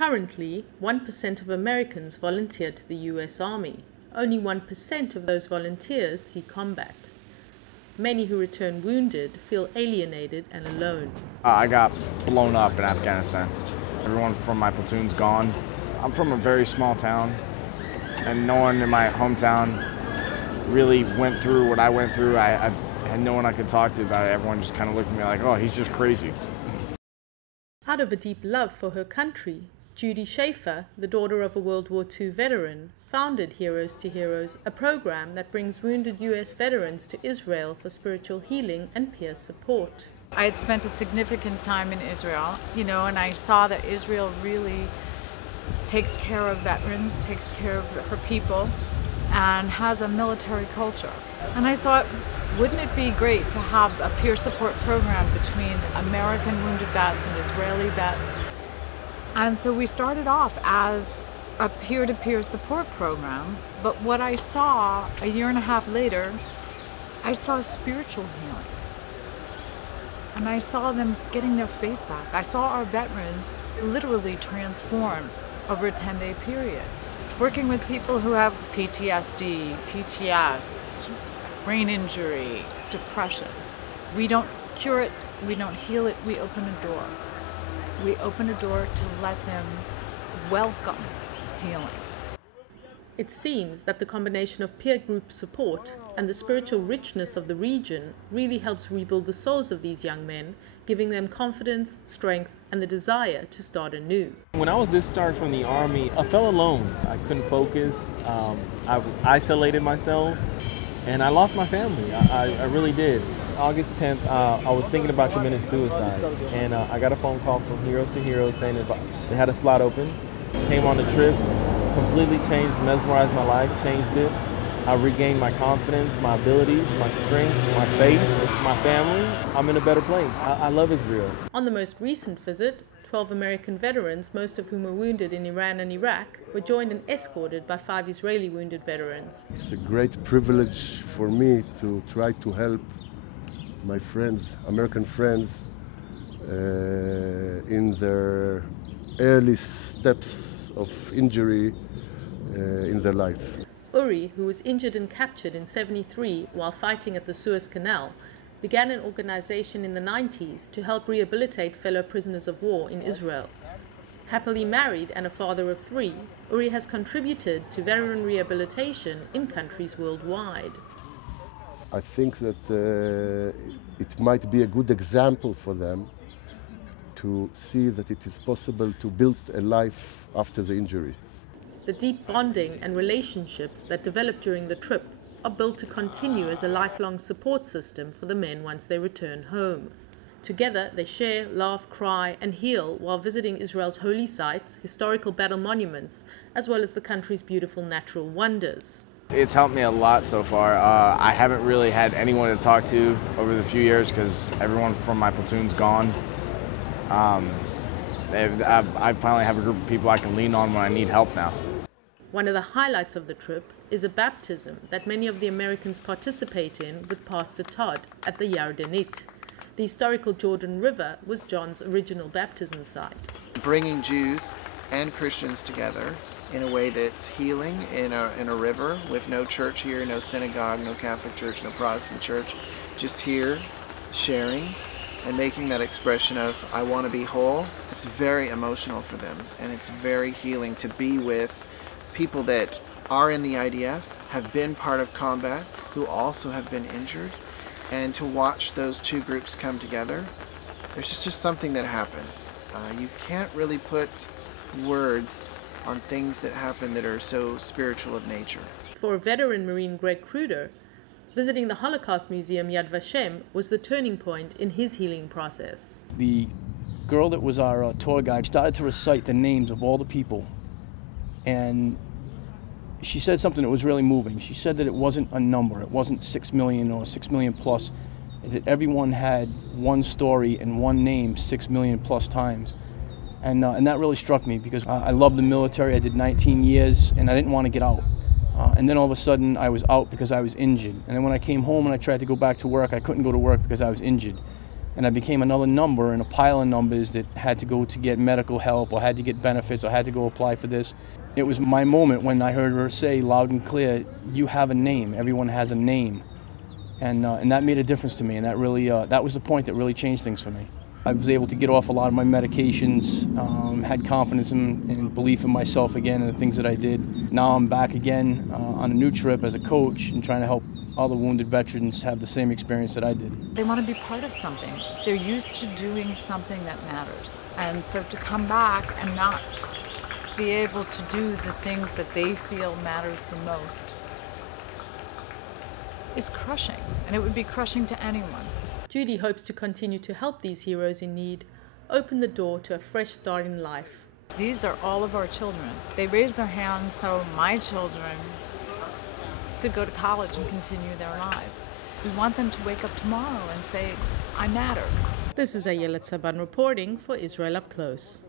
Currently, 1% of Americans volunteer to the US Army. Only 1% of those volunteers see combat. Many who return wounded feel alienated and alone. I got blown up in Afghanistan. Everyone from my platoon's gone. I'm from a very small town, and no one in my hometown really went through what I went through. I had no one I could talk to about it. Everyone just kind of looked at me like, oh, he's just crazy. Out of a deep love for her country, Judy Schaefer, the daughter of a World War II veteran, founded Heroes to Heroes, a program that brings wounded US veterans to Israel for spiritual healing and peer support. I had spent a significant time in Israel, and I saw that Israel really takes care of veterans, takes care of her people, and has a military culture. And I thought, wouldn't it be great to have a peer support program between American wounded vets and Israeli vets? And so we started off as a peer-to-peer support program, but what I saw a year and a half later, I saw spiritual healing. And I saw them getting their faith back. I saw our veterans literally transform over a 10-day period. Working with people who have PTSD, PTS, brain injury, depression. We don't cure it, we don't heal it, we open a door. We open a door to let them welcome healing. It seems that the combination of peer group support and the spiritual richness of the region really helps rebuild the souls of these young men, giving them confidence, strength, and the desire to start anew. When I was discharged from the Army, I felt alone. I couldn't focus. I isolated myself, and I lost my family. I really did. August 10th, I was thinking about committing suicide, and I got a phone call from Heroes to Heroes saying that they had a slot open. Came on the trip, completely changed, mesmerized my life, changed it. I regained my confidence, my abilities, my strength, my faith, my family. I'm in a better place. I love Israel. On the most recent visit, 12 American veterans, most of whom were wounded in Iran and Iraq, were joined and escorted by 5 Israeli wounded veterans. It's a great privilege for me to try to help my friends, American friends, in their early steps of injury in their life. Uri, who was injured and captured in '73 while fighting at the Suez Canal, began an organization in the 90s to help rehabilitate fellow prisoners of war in Israel. Happily married and a father of 3, Uri has contributed to veteran rehabilitation in countries worldwide. I think that it might be a good example for them to see that it is possible to build a life after the injury. The deep bonding and relationships that develop during the trip are built to continue as a lifelong support system for the men once they return home. Together, they share, laugh, cry, and heal while visiting Israel's holy sites, historical battle monuments, as well as the country's beautiful natural wonders. It's helped me a lot so far. I haven't really had anyone to talk to over the few years because everyone from my platoon's gone. I finally have a group of people I can lean on when I need help now. One of the highlights of the trip is a baptism that many of the Americans participate in with Pastor Todd at the Yardenit. The historical Jordan River was John's original baptism site. Bringing Jews and Christians together in a way that's healing in a river with no church here, no synagogue, no Catholic church, no Protestant church, just here sharing and making that expression of I want to be whole. It's very emotional for them, and it's very healing to be with people that are in the IDF, have been part of combat, who also have been injured, and to watch those two groups come together. There's just something that happens. You can't really put words on things that happen that are so spiritual of nature. For veteran Marine Greg Kruder, visiting the Holocaust Museum Yad Vashem was the turning point in his healing process. The girl that was our tour guide started to recite the names of all the people, and she said something that was really moving. She said that it wasn't a number, it wasn't 6 million or 6 million plus, that everyone had one story and one name 6 million plus times. And that really struck me because I love the military. I did 19 years and I didn't want to get out. And then all of a sudden I was out because I was injured. And then when I came home and I tried to go back to work, I couldn't go to work because I was injured. And I became another number in a pile of numbers that had to go to get medical help or had to get benefits or had to go apply for this. It was my moment when I heard her say loud and clear, "You have a name, everyone has a name." And that made a difference to me, and that really, that was the point that really changed things for me. I was able to get off a lot of my medications, had confidence and belief in myself again and the things that I did. Now I'm back again on a new trip as a coach and trying to help other wounded veterans have the same experience that I did. They want to be part of something. They're used to doing something that matters. And so to come back and not be able to do the things that they feel matters the most is crushing, and it would be crushing to anyone. Judy hopes to continue to help these heroes in need open the door to a fresh start in life. These are all of our children. They raise their hands so my children could go to college and continue their lives. We want them to wake up tomorrow and say, I matter. This is Ayelet Saban reporting for Israel Up Close.